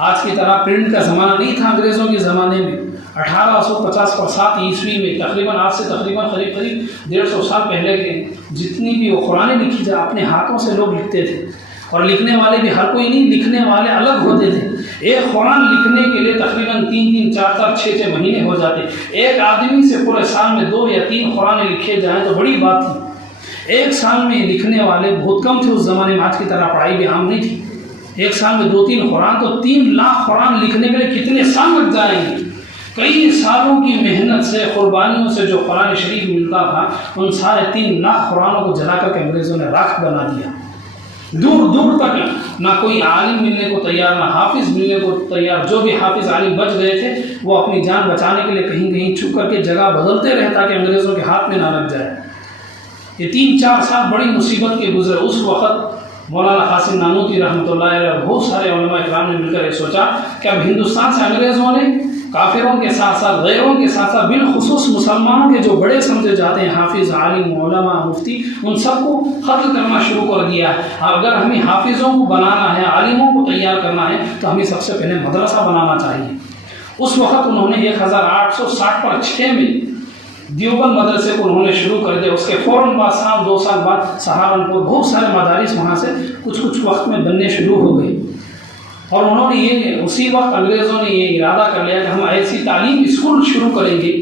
آج کی طرح پرنٹ کا زمانہ نہیں تھا انگریزوں کے زمانے میں۔ 1850 پر 7 عیسوی میں تقریباً آج سے تقریباً قریب 150 سال پہلے کے جتنی بھی وہ قرآن لکھی جائے، اپنے ہاتھوں سے لوگ لکھتے تھے، اور لکھنے والے بھی ہر کوئی نہیں، لکھنے والے الگ ہوتے تھے۔ ایک قرآن لکھنے کے لیے تقریباً 3 4 6 مہینے ہو جاتے۔ ایک آدمی سے پورے سال میں 2 یا 3 قرآن لکھے جائیں تو بڑی بات تھی۔ ایک سال میں لکھنے والے بہت کم تھے اس زمانے میں، آج کی طرح پڑھائی بھی عام نہیں تھی۔ ایک سال میں 2-3 قرآن، تو 3 لاکھ قرآن لکھنے کے لیے کتنے سال لگ جائیں گے؟ کئی سالوں کی محنت سے، قربانیوں سے جو قرآن شریف ملتا تھا، ان سارے 3 لاکھ قرآنوں کو جلا کر کے انگریزوں نے راکھ بنا دیا۔ دور دور تک نہ کوئی عالم ملنے کو تیار، نہ حافظ ملنے کو تیار۔ جو بھی حافظ عالم بچ گئے تھے وہ اپنی جان بچانے کے لیے کہیں کہیں چھپ کر کے جگہ بدلتے رہے تاکہ انگریزوں کے ہاتھ میں نہ لگ جائے۔ یہ 3-4 سال بڑی مصیبت کے گزرے۔ اس وقت مولانا قاسم نانوتوی رحمۃ اللہ علیہ اور بہت سارے علماء کرام نے مل کر یہ سوچا کہ اب ہندوستان سے انگریزوں نے کافروں کے ساتھ ساتھ غیروں کے ساتھ ساتھ بالخصوص مسلمانوں کے جو بڑے سمجھے جاتے ہیں حافظ، عالم، علماء، مفتی، ان سب کو قتل کرنا شروع کر دیا ہے۔ اگر ہمیں حافظوں کو بنانا ہے، عالموں کو تیار کرنا ہے، تو ہمیں سب سے پہلے مدرسہ بنانا چاہیے۔ اس وقت انہوں نے 1860 میں دیوبند مدرسے کو انہوں نے شروع کر دیا۔ اس کے فوراً بعد سال 2 سال بعد سہارنپور بہت سارے مدارس وہاں سے کچھ وقت میں بننے شروع ہو گئے، اور انہوں نے اسی وقت انگریزوں نے یہ ارادہ کر لیا کہ ہم ایسی تعلیم اسکول شروع کریں گے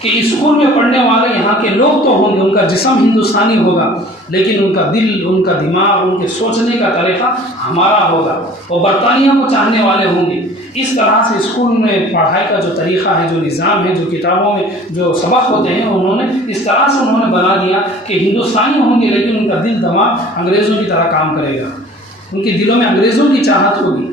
کہ اسکول میں پڑھنے والے یہاں کے لوگ تو ہوں گے، ان کا جسم ہندوستانی ہوگا، لیکن ان کا دل، ان کا دماغ، ان کے سوچنے کا طریقہ ہمارا ہوگا، وہ برطانیہ کو چاہنے والے ہوں گے۔ اس طرح سے اسکول میں پڑھائی کا جو طریقہ ہے، جو نظام ہے، جو کتابوں میں جو سبق ہوتے ہیں، انہوں نے اس طرح سے انہوں نے بنا دیا کہ ہندوستانی ہوں گے، لیکن ان کا دل دماغ انگریزوں کی طرح کام کرے گا، ان کے دلوں میں انگریزوں کی چاہت ہوگی۔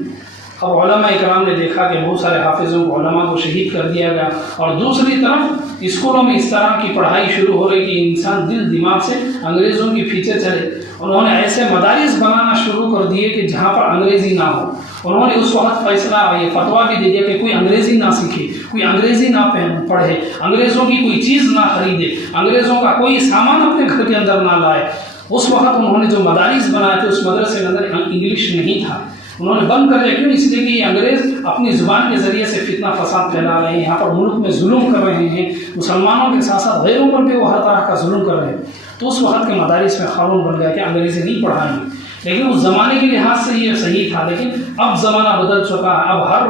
اب علماء اکرام نے دیکھا کہ بہت سارے حافظوں کو، علماء کو شہید کر دیا گیا، اور دوسری طرف اسکولوں میں اس طرح کی پڑھائی شروع ہو رہی کہ انسان دل دماغ سے انگریزوں کے پیچھے چلے۔ انہوں نے ایسے مدارس بنانا شروع کر دیے کہ جہاں پر انگریزی نہ ہو۔ انہوں نے اس وقت فیصلہ، یہ فتویٰ بھی دے دیا کہ کوئی انگریزی نہ سیکھے، کوئی انگریزی نہ پڑھے، انگریزوں کی کوئی چیز نہ خریدے، انگریزوں کا کوئی سامان اپنے گھر کے اندر نہ لائے۔ اس وقت انہوں نے جو مدارس بنائے تھے، اس مدرسے کے اندر انگلش نہیں تھا، انہوں نے بند کر دیا۔ کیوں؟ اس لیے کہ یہ انگریز اپنی زبان کے ذریعے سے فتنہ فساد پھیلا رہے ہیں، یہاں پر ملک میں ظلم کر رہے ہیں، مسلمانوں کے ساتھ ساتھ غیروں پر بھی وہ ہر طرح کا ظلم کر رہے ہیں۔ تو اس وقت کے مدارس میں قانون بن گیا کہ انگریزی نہیں پڑھائیں گے، لیکن اس زمانے کے لحاظ سے یہ صحیح تھا۔ لیکن اب زمانہ بدل چکا ہے، اب ہر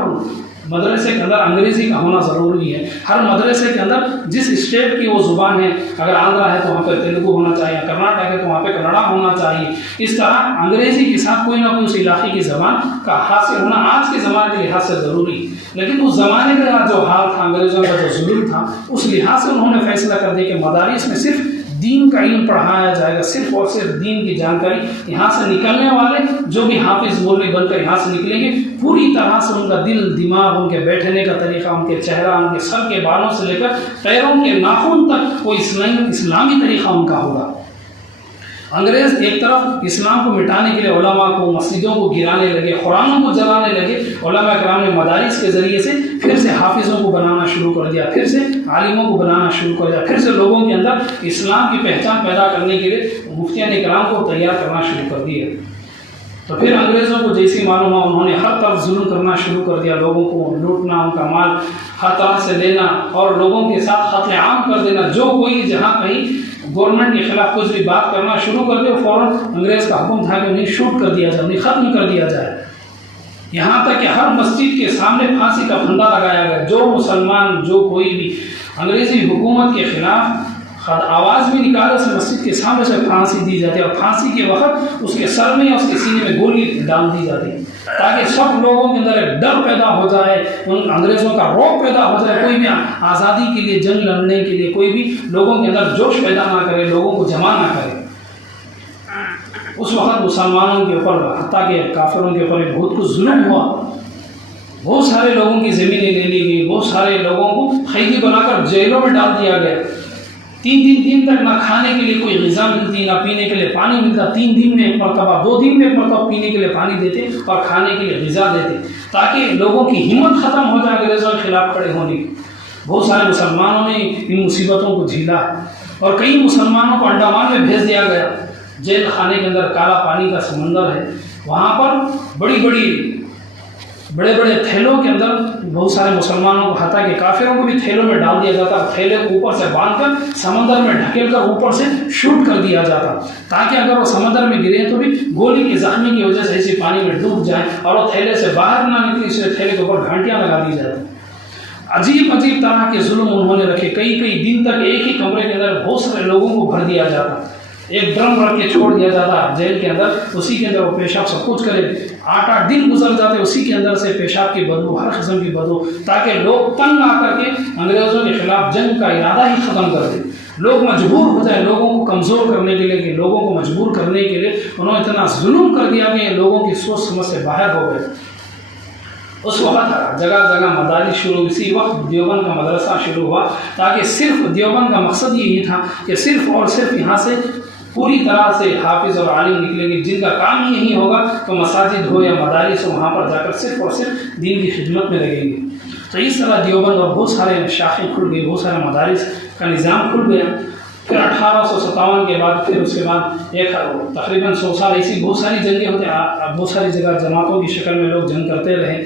مدرسے کے اندر انگریزی کا ہونا ضروری ہے۔ ہر مدرسے کے اندر جس اسٹیٹ کی وہ زبان ہے، اگر آندھرا ہے تو وہاں پہ تیلگو ہونا چاہیے، کرناٹک ہے تو وہاں پہ کنڑا ہونا چاہیے۔ اس طرح انگریزی کے ساتھ کوئی نہ کوئی اس علاقے کی زبان کا حاصل ہونا آج کے زمانے کے لحاظ سے ضروری ہے۔ لیکن اس زمانے کا جو حال تھا، انگریزوں کا جو ظلم تھا، اس لحاظ سے انہوں نے فیصلہ کر دیا کہ مدارس میں صرف دین کا علم پڑھایا جائے گا، صرف اور صرف دین کی جانکاری۔ یہاں سے نکلنے والے جو بھی حافظ مولوی بن کر یہاں سے نکلیں گے، پوری طرح سے ان کا دل دماغ، ان کے بیٹھنے کا طریقہ، ان کے چہرہ، ان کے سر کے بالوں سے لے کر پیروں کے ناخن تک وہ اسلامی طریقہ ان کا ہوگا۔ انگریز ایک طرف اسلام کو مٹانے کے لیے علماء کو، مسجدوں کو گرانے لگے، قرآنوں کو جلانے لگے۔ علماء کرام نے مدارس کے ذریعے سے پھر سے حافظوں کو بنانا شروع کر دیا، پھر سے عالموں کو بنانا شروع کر دیا، پھر سے لوگوں کے اندر اسلام کی پہچان پیدا کرنے کے لیے مفتیان کرام کو تیار کرنا شروع کر دیا۔ تو پھر انگریزوں کو جیسی معلوم ہوا، انہوں نے ہر طرف ظلم کرنا شروع کر دیا، لوگوں کو لوٹنا، ان کا مال ہر طرح سے لینا، اور لوگوں کے ساتھ قتل عام کر دینا۔ جو کوئی جہاں کہیں گورنمنٹ کے خلاف کچھ بھی بات کرنا شروع کر دے، فوراً انگریز کا حکم تھا کہ انہیں شوٹ کر دیا جائے، انہیں ختم کر دیا جائے۔ یہاں تک کہ ہر مسجد کے سامنے پھانسی کا پھندا لگایا گیا۔ جو مسلمان، جو کوئی بھی انگریزی حکومت کے خلاف آواز بھی نکالے، اسے مسجد کے سامنے سے پھانسی دی جاتی ہے، اور پھانسی کے وقت اس کے سر میں یا اس کے سینے میں گولی ڈال دی جاتی ہے، تاکہ سب لوگوں کے اندر ایک ڈر پیدا ہو جائے، ان انگریزوں کا رعب پیدا ہو جائے، کوئی بھی آزادی کے لیے جنگ لڑنے کے لیے کوئی بھی لوگوں کے اندر جوش پیدا نہ کرے، لوگوں کو جمع نہ کرے۔ اس وقت مسلمانوں کے اوپر، حتیٰ کہ کافروں کے اوپر بہت کچھ ظلم ہوا، بہت سارے لوگوں کی زمینیں لے لی گئی، بہت سارے لوگوں کو قیدی بنا کر جیلوں میں ڈال دیا گیا۔ 3 دن تک نہ کھانے کے لیے کوئی غذا ملتی، نہ پینے کے لیے پانی ملتا۔ 3 دن میں ایک مرتبہ، 2 دن میں ایک مرتبہ پینے کے لیے پانی دیتے اور کھانے کے لیے غذا دیتے، تاکہ لوگوں کی ہمت ختم ہو جائے انگریزوں کے خلاف کھڑے ہونے کی۔ بہت سارے مسلمانوں نے ان مصیبتوں کو جھیلا، اور کئی مسلمانوں کو انڈمان میں بھیج دیا گیا۔ جیل خانے کے اندر کالا پانی کا سمندر ہے، وہاں پر بڑے بڑے تھیلوں کے اندر بہت سارے مسلمانوں کو، حتیٰ کہ کافروں کو بھی تھیلوں میں ڈال دیا جاتا، تھیلے کو اوپر سے باندھ کر سمندر میں ڈھکیل کر اوپر سے شوٹ کر دیا جاتا، تاکہ اگر وہ سمندر میں گرے تو بھی گولی کی زخمی کی وجہ سے اسی پانی میں ڈوب جائیں اور وہ تھیلے سے باہر نہ نکلے، اس لیے تھیلے کے اوپر گھنٹیاں لگا دی جاتی۔ عجیب طرح کے ظلم انہوں نے رکھے۔ کئی دن تک ایک ہی کمرے کے اندر بہت سارے لوگوں کو بھر دیا جاتا، ایک ڈرم رکھ کے چھوڑ دیا جاتا جیل کے اندر، اسی کے اندر وہ پیشاب سب کچھ کرے۔ 8 دن گزر جاتے، اسی کے اندر سے پیشاب کی بدبو، ہر قسم کی بدبو، تاکہ لوگ تنگ آ کر کے انگریزوں کے خلاف جنگ کا ارادہ ہی ختم کر دیں، لوگ مجبور ہو جائیں، لوگوں کو کمزور کرنے کے لیے، کہ لوگوں کو مجبور کرنے کے لیے انہوں نے اتنا ظلم کر دیا کہ لوگوں کی سوچ سمجھ سے باہر ہو گئے۔ اس وقت جگہ جگہ مدارس شروع، اسی وقت دیوبند کا مدرسہ شروع ہوا، تاکہ صرف دیوبند کا مقصد یہی تھا کہ صرف اور صرف یہاں سے پوری طرح سے حافظ اور عالم نکلیں گے، جن کا کام ہی یہی ہوگا کہ مساجد ہو یا مدارس ہو، وہاں پر جا کر صرف اور صرف دین کی خدمت میں لگیں گے۔ تو اس طرح دیوبند اور بہت سارے شاخیں کھل گئی، بہت سارے مدارس کا نظام کھل گیا۔ پھر 1857 کے بعد پھر اس کے بعد ایک تقریباً 100 سال ایسی بہت ساری جنگیں ہوتے، بہت ساری جگہ جماعتوں کی شکل میں لوگ جنگ کرتے رہے۔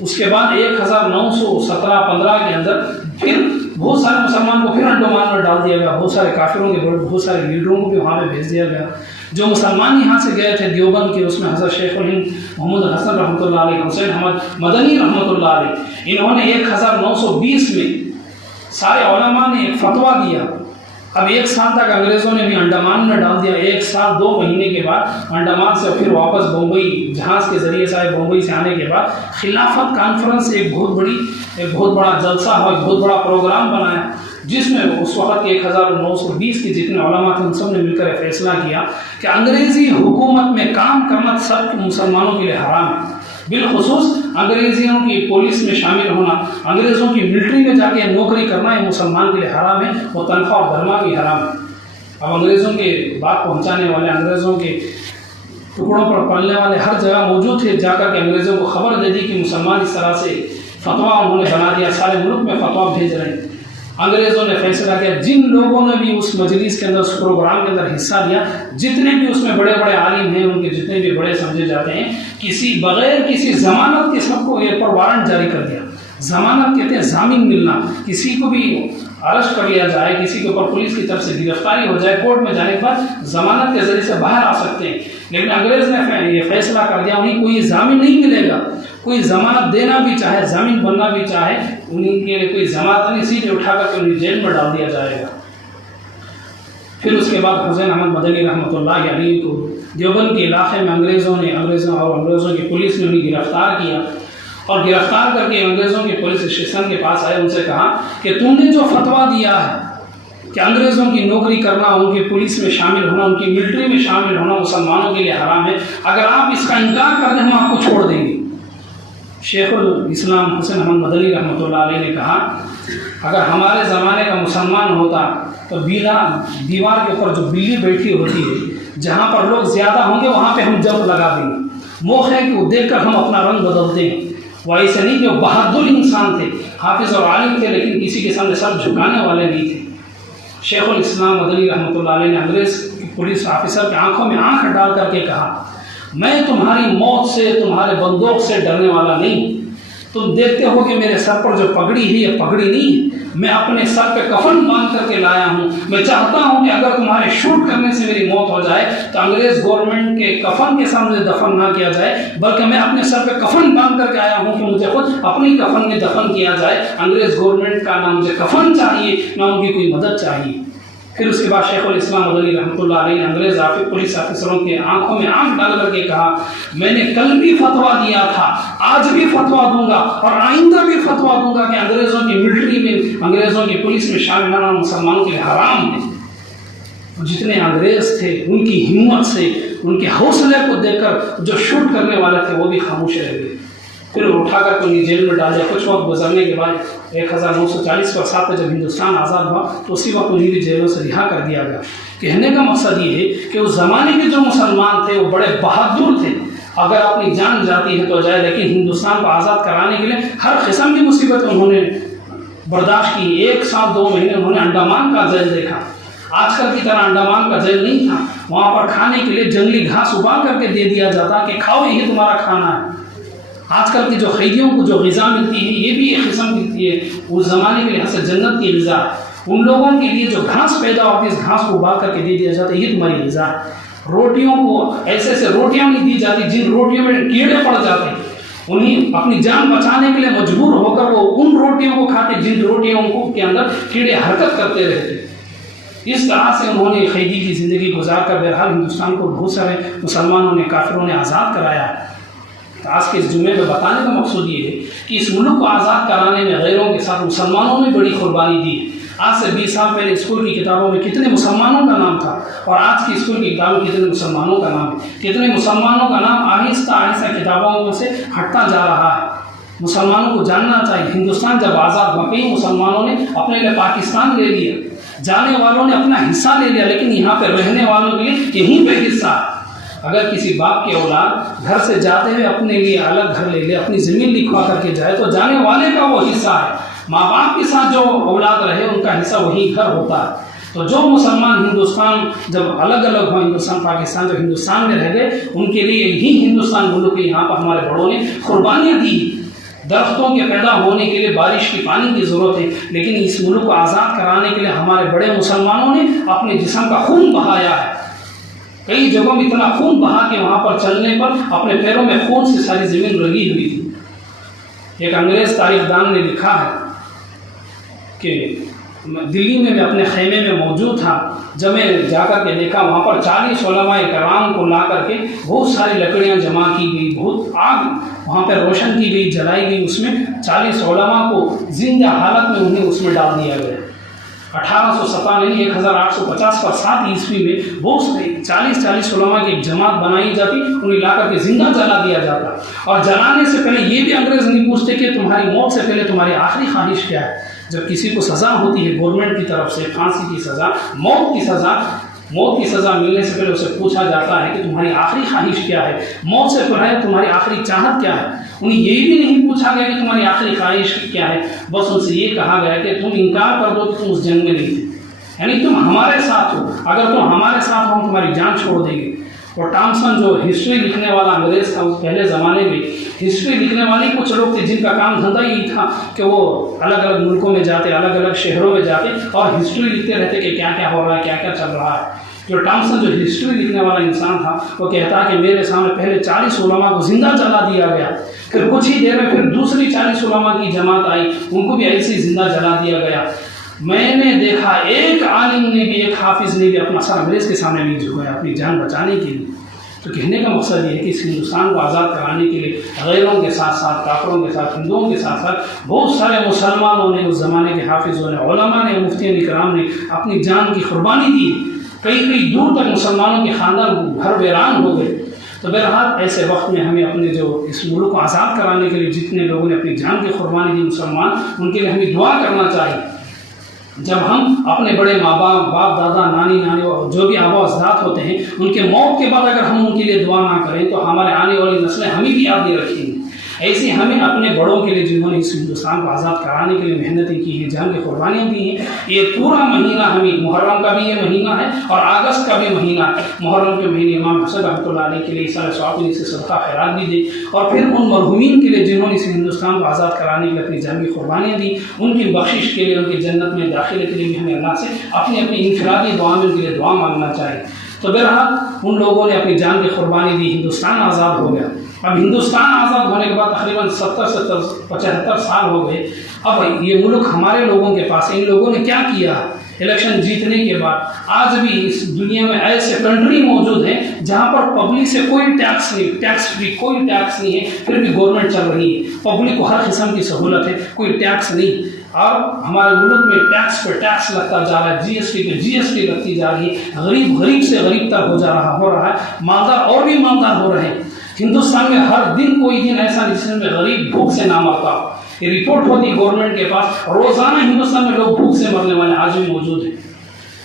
اس کے بعد 1917-15 کے اندر پھر بہت سارے مسلمان کو پھر انڈمان میں ڈال دیا گیا، بہت سارے کافروں کے بہت سارے لیڈروں کو بھی وہاں پہ بھیج دیا گیا۔ جو مسلمان یہاں سے گئے تھے دیوبند کے، اس میں حضرت شیخ الہند محمد حسن رحمۃ اللہ علیہ، حسین احمد مدنی رحمۃ اللہ علیہ، انہوں نے 1920 میں سارے علماء نے ایک فتویٰ دیا۔ اب 1 سال تک انگریزوں نے بھی انڈمان میں ڈال دیا، 1 سال 2 مہینے کے بعد انڈمان سے پھر واپس بمبئی جہاز کے ذریعے سے آئے۔ بمبئی سے آنے کے بعد خلافت کانفرنس ایک بہت بڑا جلسہ ہوا، ایک بہت بڑا پروگرام بنایا، جس میں اس وقت 1920 کے جتنے علماء تھے ان سب نے مل کر فیصلہ کیا کہ انگریزی حکومت میں کام کرنا سب مسلمانوں کے لیے حرام ہے، بالخصوص انگریزیوں کی پولیس میں شامل ہونا، انگریزوں کی ملٹری میں جا کے نوکری کرنا یہ مسلمان کے لیے حرام ہے، وہ تنخواہ اور دھرما بھی حرام ہے۔ اب انگریزوں کے بات پہنچانے والے، انگریزوں کے ٹکڑوں پر پلنے والے ہر جگہ موجود تھے، جا کر کے انگریزوں کو خبر دے دی کہ مسلمان اس طرح سے فتویٰ انہوں نے بنا دیا، سارے ملک میں فتویٰ بھیج رہے ہیں۔ انگریزوں نے فیصلہ کیا، جن لوگوں نے بھی اس مجلس کے اندر، اس پروگرام کے اندر حصہ لیا، جتنے بھی اس میں بڑے بڑے عالم ہیں، ان کے جتنے بھی بڑے سمجھے جاتے ہیں، بغیر کسی ضمانت کے سب کو ایئر پر وارنٹ جاری کر دیا۔ ضمانت کہتے ہیں ضامن ملنا، کسی کو بھی اریسٹ کر لیا جائے، کسی کے اوپر پولیس کی طرف سے گرفتاری ہو جائے، کورٹ میں جانے کے بعد ضمانت کے ذریعے سے باہر آ سکتے ہیں، لیکن انگریز نے یہ فیصلہ کر دیا انہیں کوئی ضامن نہیں ملے گا، کوئی ضمانت دینا بھی چاہے، ضامن بننا بھی چاہے، انہیں کے لیے کوئی ضمانت نہیں، سیدھے اٹھا کر کے انہیں جیل میں ڈال دیا جائے گا۔ پھر اس کے بعد حسین احمد مدنی رحمۃ اللہ علیہ کو دیوبند کے علاقے میں انگریزوں کی پولیس نے انہیں گرفتار کیا، اور گرفتار کر کے انگریزوں کی پولیس اسٹیشن کے پاس آئے، ان سے کہا کہ تم نے جو فتویٰ دیا ہے کہ انگریزوں کی نوکری کرنا، ان کی پولیس میں شامل ہونا، ان کی ملٹری میں شامل ہونا مسلمانوں کے لیے حرام ہے، اگر آپ اس کا انکار کر دیں ہم آپ کو چھوڑ دیں گے۔ شیخ الاسلام حسین احمد مدنی رحمۃ اللہ علیہ نے کہا اگر ہمارے زمانے کا مسلمان ہوتا تو دیوار کے اوپر جو بلی بیٹھی ہوتی ہے، جہاں پر لوگ زیادہ ہوں گے وہاں پہ ہم جب لگا دیں گے، موقع ہے کہ وہ دیکھ کر ہم اپنا رنگ بدلتے ہیں۔ وہ ایسے نہیں کہ وہ بہادر انسان تھے، حافظ اور عالم تھے، لیکن کسی کے سامنے سر جھکانے والے نہیں تھے۔ شیخ الاسلام مدنی رحمۃ اللہ علیہ نے انگریز پولیس آفیسر کی آنکھوں میں آنکھ ڈال کر کے کہا میں تمہاری موت سے، تمہارے بندوق سے ڈرنے والا نہیں، تم دیکھتے ہو کہ میرے سر پر جو پگڑی ہے یہ پگڑی نہیں ہے، میں اپنے سر پہ کفن باندھ کر کے لایا ہوں، میں چاہتا ہوں کہ اگر تمہارے شوٹ کرنے سے میری موت ہو جائے تو انگریز گورنمنٹ کے کفن کے سامنے دفن نہ کیا جائے، بلکہ میں اپنے سر پہ کفن باندھ کر کے آیا ہوں کہ مجھے خود اپنی کفن میں دفن کیا جائے، انگریز گورنمنٹ کا نہ مجھے کفن چاہیے نہ ان کی کوئی مدد چاہیے۔ پھر اس کے بعد شیخ الاسلام مدنی رحمۃ اللہ علیہ نے انگریز پولیس آفیسروں کے آنکھوں میں آنکھ ڈال کر کے کہا میں نے کل بھی فتویٰ دیا تھا، آج بھی فتویٰ دوں گا اور آئندہ بھی فتویٰ دوں گا کہ انگریزوں کی ملٹری میں، انگریزوں کی پولیس میں شامل ہونا مسلمانوں کے لیے حرام ہے۔ جتنے انگریز تھے ان کی ہمت سے، ان کے حوصلے کو دیکھ کر جو شوٹ کرنے والے تھے وہ بھی خاموش رہ گئے۔ پھر اٹھا کر کے انہیں جیل میں ڈال دیا۔ کچھ وقت گزرنے کے بعد 1940 پر 7 جب ہندوستان آزاد ہوا تو اسی وقت انہیں بھی جیلوں سے رہا کر دیا گیا۔ کہنے کا مقصد یہ ہے کہ اس زمانے کے جو مسلمان تھے وہ بڑے بہادر تھے، اگر اپنی جان جاتی ہے تو جائے، لیکن ہندوستان کو آزاد کرانے کے لیے ہر قسم کی مصیبت انہوں نے برداشت کی۔ 1 سال 2 مہینے انہوں نے انڈمان کا جیل دیکھا، آج کل کی طرح انڈمان کا جیل نہیں تھا، وہاں پر کھانے کے لیے جنگلی گھاس ابال کر کے دے دیا جاتا کہ کھاؤ یہ تمہارا کھانا ہے۔ آج کل کی جو قیدیوں کو جو غذا ملتی ہے یہ بھی ایک قسم کی ہے، اس زمانے کے لحاظ سے جنت کی غذا ہے۔ ان لوگوں کے لیے جو گھاس پیدا ہوتی ہے اس گھاس کو ابال کر کے دے دیا جاتا ہے، یہ تمہاری غذا ہے۔ روٹیوں کو ایسے ایسے روٹیاں نہیں دی جاتی جن روٹیوں میں کیڑے پڑ جاتے ہیں، انہیں اپنی جان بچانے کے لیے مجبور ہو کر وہ ان روٹیوں کو کھاتے جن روٹیوں کے اندر کیڑے حرکت کرتے رہتے۔ اس طرح سے انہوں نے قیدی کی زندگی گزار کر بہرحال ہندوستان کو بہت سارے مسلمانوں نے، کافروں نے آزاد کرایا ہے۔ آج کے اس جمعے میں بتانے کا مقصود یہ ہے کہ اس ملک کو آزاد کرانے میں غیروں کے ساتھ مسلمانوں نے بڑی قربانی دی ہے۔ آج سے 20 سال پہلے اسکول کی کتابوں میں کتنے مسلمانوں کا نام تھا اور آج کی اسکول کی کتابوں میں کتنے مسلمانوں کا نام ہے، کتنے مسلمانوں کا نام آہستہ آہستہ کتابوں میں سے ہٹتا جا رہا ہے۔ مسلمانوں کو جاننا چاہیے ہندوستان جب آزاد ہوا کئی مسلمانوں نے اپنے لیے پاکستان لے لیا، جانے والوں نے اپنا حصہ لے لیا، لیکن یہاں پہ رہنے والوں کے لیے یہیں پہ حصہ ہے۔ اگر کسی باپ کی اولاد گھر سے جاتے ہوئے اپنے لیے الگ گھر لے لے، اپنی زمین لکھوا کر کے جائے، تو جانے والے کا وہ حصہ ہے، ماں باپ کے ساتھ جو اولاد رہے ان کا حصہ وہی گھر ہوتا ہے۔ تو جو مسلمان ہندوستان جب الگ الگ ہو، ہندوستان پاکستان جو ہندوستان میں رہ گئے، ان کے لیے یہی ہندوستان ملک کے یہاں پر ہمارے بڑوں نے قربانیاں دی۔ درختوں کے پیدا ہونے کے لیے بارش کی پانی کی ضرورت ہے، لیکن اس ملک کو آزاد کرانے کے لیے ہمارے بڑے مسلمانوں نے اپنے جسم کا خون بہایا ہے۔ کئی جگہوں میں اتنا خون بہا کہ وہاں پر چلنے پر اپنے پیروں میں خون سے ساری زمین رنگی ہوئی تھی۔ ایک انگریز تاریخ دان نے لکھا ہے کہ دلی میں اپنے خیمے میں موجود تھا، جب میں جا کر کے دیکھا وہاں پر 40 علماء کرام کو لا کر کے بہت ساری لکڑیاں جمع کی گئی، بہت آگ وہاں پہ روشن کی گئی، جلائی گئی، اس میں 40 علماء کو زندہ حالت میں انہیں اس میں ڈال دیا گیا۔ 1850 پر 7 عیسوی میں بہت سارے 40 علماء کی ایک جماعت بنائی جاتی، انہیں لا کر کے زندہ جلا دیا جاتا، اور جلانے سے پہلے یہ بھی انگریز نہیں پوچھتے کہ تمہاری موت سے پہلے تمہاری آخری خواہش کیا ہے۔ جب کسی کو سزا ہوتی ہے گورنمنٹ کی طرف سے، پھانسی کی سزا، موت کی سزا ملنے سے پہلے اسے پوچھا جاتا ہے کہ تمہاری آخری خواہش کیا ہے، موت سے پہلے تمہاری آخری چاہت کیا ہے۔ انہیں یہ بھی نہیں پوچھا گیا کہ تمہاری آخری خواہش کیا ہے، بس ان سے یہ کہا گیا کہ تم انکار کر دو کہ تم اس جنگ میں نہیں تھے، یعنی تم ہمارے ساتھ ہو، اگر تم ہمارے ساتھ ہو ہم تمہاری جان چھوڑ دیں گے۔ اور ٹامسن جو ہسٹری لکھنے والا انگریز تھا، اس پہلے زمانے میں ہسٹری لکھنے والے کچھ لوگ تھے جن کا کام دھندا یہی تھا کہ وہ الگ الگ ملکوں میں جاتے، الگ الگ شہروں میں جاتے اور ہسٹری لکھتے رہتے کہ کیا کیا ہو رہا ہے، کیا کیا چل رہا ہے۔ جو ٹامسن جو ہسٹری لکھنے والا انسان تھا، وہ کہتا ہے کہ میرے سامنے پہلے 40 علماء کو زندہ جلا دیا گیا، پھر کچھ ہی دیر میں پھر دوسری 40 علماء کی جماعت آئی، ان کو بھی ایسے ہی زندہ جلا دیا گیا۔ میں نے دیکھا ایک عالم نے بھی، ایک حافظ نے بھی اپنا سر انگریز کے سامنے نہیں جھکایا اپنی جان بچانے کے لیے۔ تو کہنے کا مقصد یہ ہے کہ اس ہندوستان کو آزاد کرانے کے لیے غیروں کے ساتھ ساتھ، کافروں کے ساتھ، ہندوؤں کے ساتھ ساتھ بہت سارے مسلمانوں نے، اس زمانے کے حافظوں نے، علماء نے، مفتیان کرام نے اپنی جان کی قربانی دی۔ کئی دور تک مسلمانوں کے خاندان گھر ویران ہو گئے۔ تو بہرحال ایسے وقت میں ہمیں اپنے جو اس ملک کو آزاد کرانے کے لیے جتنے لوگوں نے اپنی جان کی قربانی دی مسلمان، ان کے لیے ہمیں دعا کرنا چاہیے۔ جب ہم اپنے بڑے ماں باپ دادا نانی جو بھی آبا اجداد ہوتے ہیں، ان کے موت کے بعد اگر ہم ان کے لیے دعا نہ کریں تو ہمارے آنے والی نسلیں ہمیں بھی یاد نہیں رکھیں گی۔ ایسے ہمیں اپنے بڑوں کے لیے جنہوں نے اس ہندوستان کو آزاد کرانے کے لیے محنتیں کی ہیں، جان کی قربانیاں دی ہیں، یہ پورا مہینہ ہمیں، محرم کا بھی یہ مہینہ ہے اور اگست کا بھی مہینہ ہے۔ محرم کے مہینے امام حسن رحمۃ اللہ علیہ کے لیے سارے ثواب سے صدقہ خیرات بھی دے، اور پھر ان مرحومین کے لیے جنہوں نے اس ہندوستان کو آزاد کرانے کے لیے اپنی جان کی قربانیاں دی، ان کی بخشش کے لیے، ان کی جنت میں داخلے کے لیے بھی ہمیں اللہ سے اپنی انفرادی دعا میں ان کے لیے دعا مانگنا چاہیے۔ تو بہرحال ان لوگوں نے اپنی جان کی قربانی دی، ہندوستان آزاد ہو گیا۔ اب ہندوستان آزاد ہونے کے بعد تقریباً 70 سے 75 سال ہو گئے۔ اب یہ ملک ہمارے لوگوں کے پاس، ان لوگوں نے کیا کیا؟ الیکشن جیتنے کے بعد آج بھی اس دنیا میں ایسے کنٹری موجود ہیں جہاں پر پبلک سے کوئی ٹیکس نہیں، ٹیکس فری، کوئی ٹیکس نہیں ہے، پھر بھی گورنمنٹ چل رہی ہے، پبلک کو ہر قسم کی سہولت ہے، کوئی ٹیکس نہیں۔ اور ہمارے ملک میں ٹیکس پہ ٹیکس لگتا جا رہا ہے، جی ایس ٹی پہ جی ایس ٹی لگتی جا رہی ہے، غریب سے غریب تر ہو رہا ہے، مالدار اور بھی مالدار ہو رہے ہیں۔ ہندوستان میں ہر دن کوئی دن ایسا نہیں جس میں غریب بھوک سے نہ مرتا ہو۔ یہ رپورٹ ہوتی گورنمنٹ کے پاس، روزانہ ہندوستان میں لوگ بھوک سے مرنے والے آج بھی موجود ہیں۔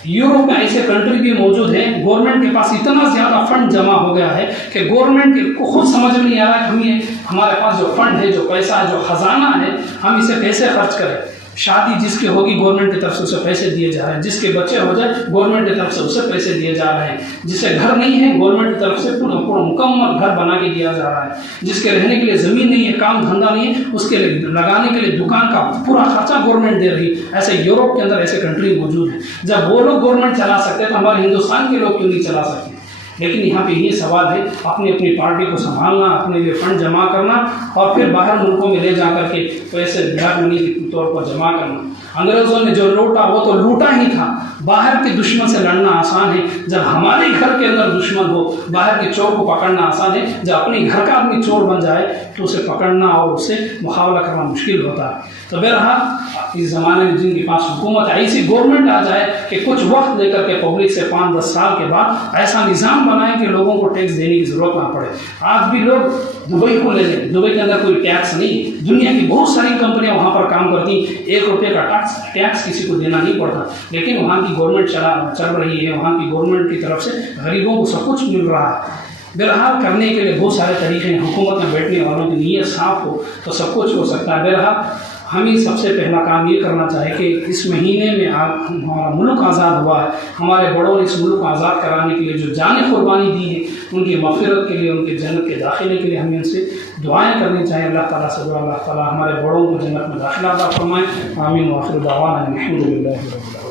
یورپ میں ایسے کنٹری بھی موجود ہیں، گورنمنٹ کے پاس اتنا زیادہ فنڈ جمع ہو گیا ہے کہ گورنمنٹ کو خود سمجھ میں نہیں آ رہا کہ ہمارے پاس جو فنڈ ہے، جو پیسہ ہے، جو خزانہ ہے، ہم اسے کیسے خرچ کریں۔ شادی جس کی ہوگی گورنمنٹ کی طرف سے اسے پیسے دیے جا رہے ہیں، جس کے بچے ہو جائے گورنمنٹ کی طرف سے اسے پیسے دیے جا رہے ہیں، جسے گھر نہیں ہے گورنمنٹ کی طرف سے پورا مکمل گھر بنا کے دیا جا رہا ہے، جس کے رہنے کے لیے زمین نہیں ہے، کام دھندا نہیں ہے، اس کے لیے لگانے کے لیے دکان کا پورا خرچہ گورنمنٹ دے رہی ہے۔ ایسے یورپ کے اندر ایسے کنٹری موجود ہیں۔ جب وہ لوگ گورنمنٹ چلا سکتے تو ہمارے ہندوستان کے لوگ کیوں نہیں چلا سکتے؟ لیکن یہاں پہ یہ سوال ہے، اپنی پارٹی کو سنبھالنا، اپنے لیے فنڈ جمع کرنا اور پھر باہر ملکوں میں لے جا کر کے پیسے بلیک منی کے طور پر جمع کرنا۔ انگریزوں نے جو لوٹا وہ تو لوٹا ہی تھا۔ باہر کے دشمن سے لڑنا آسان ہے، جب ہمارے گھر کے اندر دشمن ہو، باہر کے چور کو پکڑنا آسان ہے، جب اپنے گھر کا آدمی چور بن جائے تو اسے پکڑنا اور اس سے مقابلہ کرنا مشکل ہوتا ہے۔ تو بہرحال اس زمانے میں جن کے پاس حکومت ایسی گورنمنٹ آ جائے کہ کچھ وقت لے کر کے پبلک سے 5-10 سال کے بعد ایسا نظام بنائے کہ لوگوں کو ٹیکس دینے کی ضرورت نہ پڑے۔ آج بھی لوگ دبئی کو لے لیں، دبئی کے اندر کوئی ٹیکس نہیں، دنیا کی بہت ساری کمپنیاں وہاں پر کام کرتی ہیں، 1 روپے کا ٹیکس کسی کو دینا نہیں پڑتا، لیکن وہاں کی گورنمنٹ چل رہی ہے، وہاں کی گورنمنٹ کی طرف سے غریبوں کو سب کچھ مل رہا ہے۔ بہرحال کرنے کے لیے بہت سارے طریقے ہیں. حکومت میں بیٹھنے والوں کی نیت صاف ہو تو سب کچھ ہو سکتا ہے. بہرحال ہمیں سب سے پہلا کام یہ کرنا چاہیے کہ اس مہینے میں ہمارا ملک آزاد ہوا ہے. ہمارے بڑوں نے اس ملک کو آزاد کرانے کے لیے جو جانیں قربانی دی ہے، ان کی مغفرت کے لیے، ان کے جنت کے داخلے کے لیے ہمیں ان سے دعائیں کرنی چاہیے. اللہ تعالیٰ سے دعا اللہ تعالیٰ ہمارے بڑوں کو جنت میں داخلہ عطا فرمائے. آمین وآخر دعوانا الحمد للہ رب العالمین.